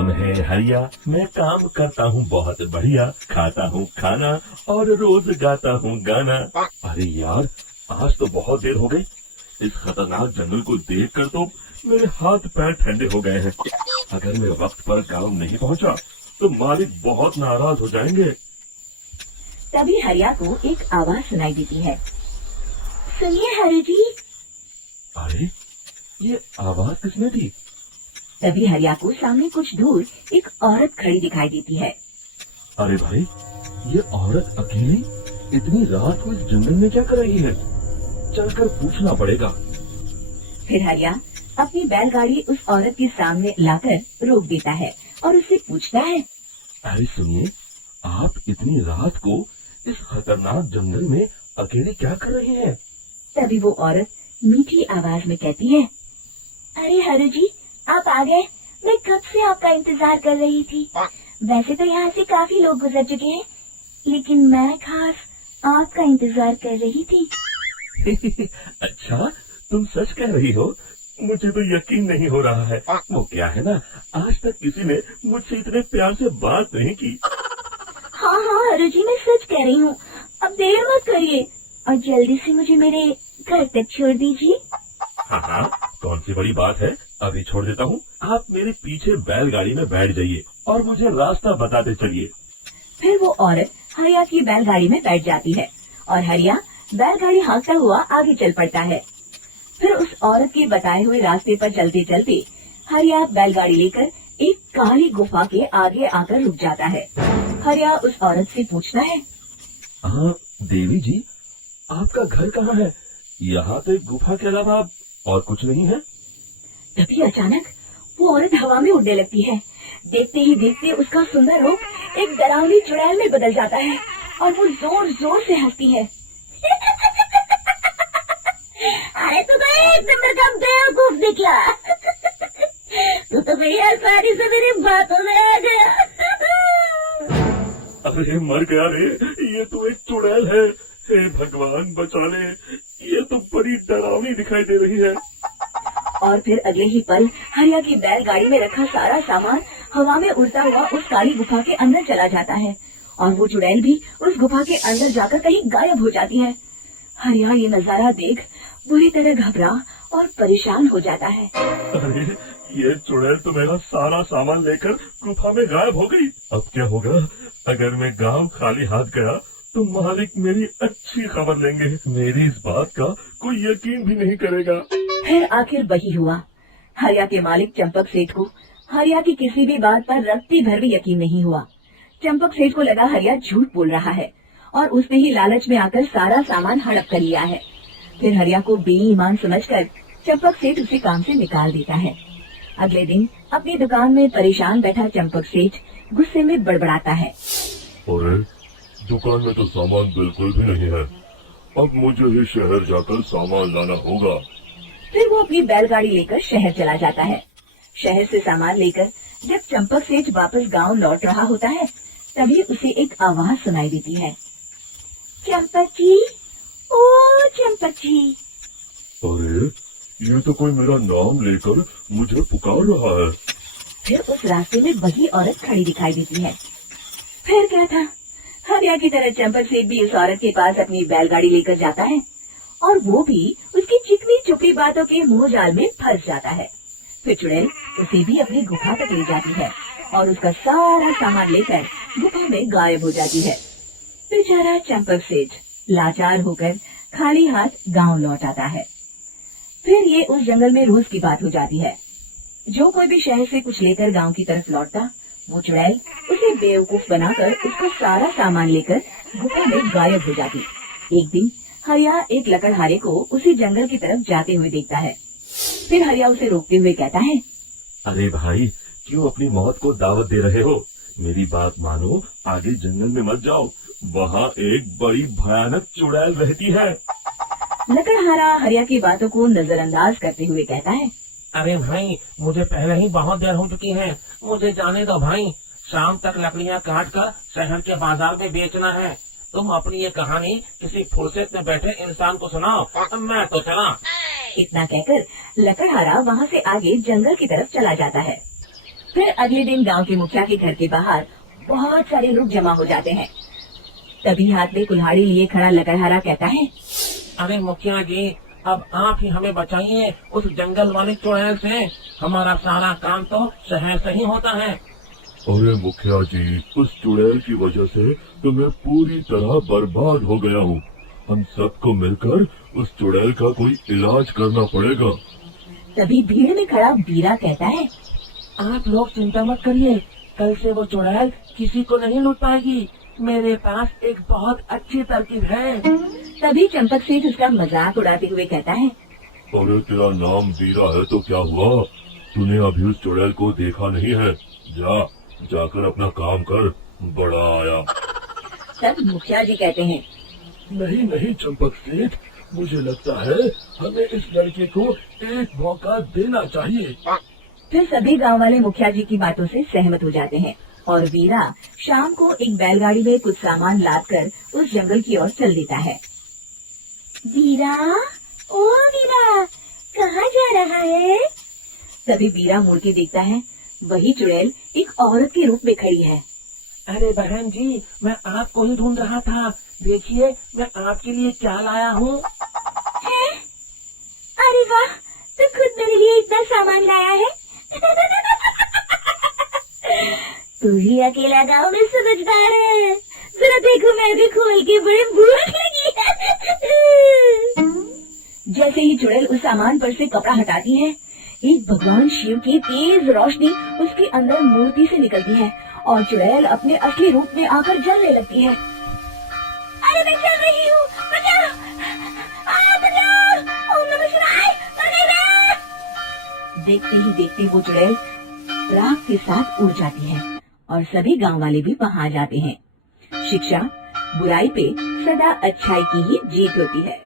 नाम है हरिया, मैं काम करता हूँ बहुत बढ़िया, खाता हूँ खाना और रोज गाता हूँ गाना। अरे यार, आज तो बहुत देर हो गई। इस खतरनाक जंगल को देखकर तो मेरे हाथ पैर ठंडे हो गए हैं। अगर मैं वक्त पर गांव नहीं पहुंचा तो मालिक बहुत नाराज हो जाएंगे। तभी हरिया को एक आवाज सुनाई देती है। सुनिए हरि जी। अरे, ये आवाज किसने दी? तभी हरिया को सामने कुछ दूर एक औरत खड़ी दिखाई देती है। अरे भाई, ये औरत अकेली इतनी रात को इस जंगल में क्या कर रही है? चलकर पूछना पड़ेगा। फिर हरिया अपनी बैलगाड़ी उस औरत के सामने लाकर रोक देता है और उससे पूछता है। अरे सुनिए, आप इतनी रात को इस खतरनाक जंगल में अकेले क्या कर रही हैं? तभी वो औरत मीठी आवाज में कहती है। अरे हरि जी, आप आ गए। मैं कब से आपका इंतजार कर रही थी। वैसे तो यहाँ से काफी लोग गुजर चुके हैं, लेकिन मैं खास आपका इंतजार कर रही थी। अच्छा, तुम सच कह रही हो? मुझे तो यकीन नहीं हो रहा है। वो क्या है ना, आज तक किसी ने मुझसे इतने प्यार से बात नहीं की। हाँ हाँ हरि जी, मैं सच कह रही हूँ। अब देर मत करिए और जल्दी से मुझे मेरे घर तक छोड़ दीजिए। हाँ हाँ, कौन सी बड़ी बात है, अभी छोड़ देता हूँ। आप मेरे पीछे बैलगाड़ी में बैठ जाइए और मुझे रास्ता बताते चलिए। फिर वो औरत हरिया की बैलगाड़ी में बैठ जाती है और हरिया बैलगाड़ी हाँकता हुआ आगे चल पड़ता है। फिर उस औरत के बताए हुए रास्ते पर चलते चलते हरिया बैलगाड़ी लेकर एक काली गुफा के आगे आकर रुक जाता है। हरिया उस औरत से पूछता है। हाँ देवी जी, आपका घर कहाँ है? यहाँ तो एक गुफा के अलावा और कुछ नहीं है। तभी अचानक वो औरत हवा में उड़ने लगती है। देखते ही देखते उसका सुंदर रूप एक डरावनी चुड़ैल में बदल जाता है और वो जोर जोर से हंसती है। अरे तू तो एक नंबर का बेवकूफ निकला। तू तो भैया आसानी से मेरी बातों में आ गया। अरे मर गया रे, ये तो एक चुड़ैल है। हे भगवान बचा ले, ये तो बड़ी डरावनी दिखाई दे रही है। और फिर अगले ही पल हरिया की बैलगाड़ी में रखा सारा सामान हवा में उड़ता हुआ उस काली गुफा के अंदर चला जाता है और वो चुड़ैल भी उस गुफा के अंदर जाकर कहीं गायब हो जाती है। हरिया ये नजारा देख बुरी तरह घबरा और परेशान हो जाता है। अरे, ये चुड़ैल तो मेरा सारा सामान लेकर गुफा में गायब हो गई। अब क्या होगा? अगर मैं गांव खाली हाथ गया तो मालिक मेरी अच्छी खबर लेंगे। मेरी इस बात का कोई यकीन भी नहीं करेगा। फिर आखिर वही हुआ। हरिया के मालिक चंपक सेठ को हरिया की किसी भी बात पर रत्ती भर भी यकीन नहीं हुआ। चंपक सेठ को लगा हरिया झूठ बोल रहा है और उसने ही लालच में आकर सारा सामान हड़प कर लिया है। फिर हरिया को बेईमान समझकर चंपक सेठ उसे काम से निकाल देता है। अगले दिन अपनी दुकान में परेशान बैठा चंपक सेठ गुस्से में बड़बड़ाता है। अरे, दुकान में तो सामान बिल्कुल भी नहीं है। अब मुझे ही शहर जाकर सामान लाना होगा। फिर वो अपनी बैलगाड़ी लेकर शहर चला जाता है। शहर से सामान लेकर जब चंपक सेठ वापस गांव लौट रहा होता है, तभी उसे एक आवाज सुनाई देती है। चंपक जी, ओ चंपक जी। अरे, ये तो कोई मेरा नाम लेकर मुझे पुकार रहा है। फिर उस रास्ते में वही औरत खड़ी दिखाई देती है। फिर क्या था, हरिया की तरह चंपक सेठ भी उस औरत के पास अपनी बैलगाड़ी लेकर जाता है और वो भी उसकी चिकनी चुपड़ी बातों के मुंह जाल में फंस जाता है। फिर चुड़ैल उसे भी अपनी गुफा तक ले जाती है और उसका सारा सामान लेकर गुफा में गायब हो जाती है। बेचारा चंपक सेठ लाचार होकर खाली हाथ गांव लौट आता है। फिर ये उस जंगल में रोज की बात हो जाती है। जो कोई भी शहर से कुछ लेकर गांव की तरफ लौटता, वो चुड़ैल उसे बेवकूफ बनाकर उसका सारा सामान लेकर गुफा में गायब हो जाती। एक दिन हरिया एक लकड़हारे को उसी जंगल की तरफ जाते हुए देखता है। फिर हरिया उसे रोकते हुए कहता है। अरे भाई, क्यों अपनी मौत को दावत दे रहे हो? मेरी बात मानो, आगे जंगल में मत जाओ। वहाँ एक बड़ी भयानक चुड़ैल रहती है। लकड़हारा हरिया की बातों को नजरअंदाज करते हुए कहता है। अरे भाई, मुझे पहले ही बहुत देर हो चुकी है, मुझे जाने दो भाई। शाम तक लकड़ियाँ काट कर शहर के बाजार में बेचना है। तुम अपनी ये कहानी किसी फुर्सत में बैठे इंसान को सुनाओ, मैं तो चला। इतना कहकर लकड़हारा वहाँ से आगे जंगल की तरफ चला जाता है। फिर अगले दिन गांव के मुखिया के घर के बाहर बहुत सारे लोग जमा हो जाते हैं। तभी हाथ में कुल्हाड़ी लिए खड़ा लकड़हारा कहता है, अरे मुखिया जी, अब आप ही हमें बचाइए उस जंगल वाले चुड़ैल से। हमारा सारा काम तो शहर से ही होता है। अरे मुखिया जी, उस चुड़ैल की वजह से तो मैं पूरी तरह बर्बाद हो गया हूँ। हम सबको मिलकर उस चुड़ैल का कोई इलाज करना पड़ेगा। तभी भीड़ में खड़ा वीरा कहता है, आप लोग चिंता मत करिए, कल से वो चुड़ैल किसी को नहीं लूट पाएगी। मेरे पास एक बहुत अच्छी तरकीब है। तभी चंपक सेठ उसका मजाक उड़ाते हुए कहता है, अरे तेरा नाम वीरा है तो क्या हुआ? तूने अभी उस चुड़ैल को देखा नहीं है? जाकर अपना काम कर, बड़ा आया। तब मुखिया जी कहते हैं, नहीं नहीं चंपक सेठ, मुझे लगता है हमें इस लड़के को एक मौका देना चाहिए। फिर सभी गांव वाले मुखिया जी की बातों से सहमत हो जाते हैं और वीरा शाम को एक बैलगाड़ी में कुछ सामान लाद कर उस जंगल की ओर चल देता है। वीरा, ओ वीरा, कहाँ जा रहा है? तभी वीरा मुड़ के देखता है, वही चुड़ैल एक औरत के रूप में खड़ी है। अरे बहन जी, मैं आपको ही ढूंढ रहा था। देखिए मैं आपके लिए क्या लाया हूँ। अरे वाह, तू खुद मेरे लिए इतना सामान लाया है। तू ही अकेला गाँव में समझदार है। जरा देखो, मैं भी खोल के बड़े भूख लगी है। जैसे ही चुड़ैल उस सामान पर से कपड़ा हटाती है, एक भगवान शिव की तेज रोशनी उसके अंदर मूर्ति से निकलती है और चुड़ैल अपने असली रूप में आकर जलने लगती है। अरे मैं चल रही हूँ, बचाओ! बचाओ! ओम नमः शिवाय! देखते ही देखते वो चुड़ैल राख के साथ उड़ जाती है और सभी गांव वाले भी वहां जाते हैं। शिक्षा बुराई पे सदा अच्छाई की ही जीत होती है।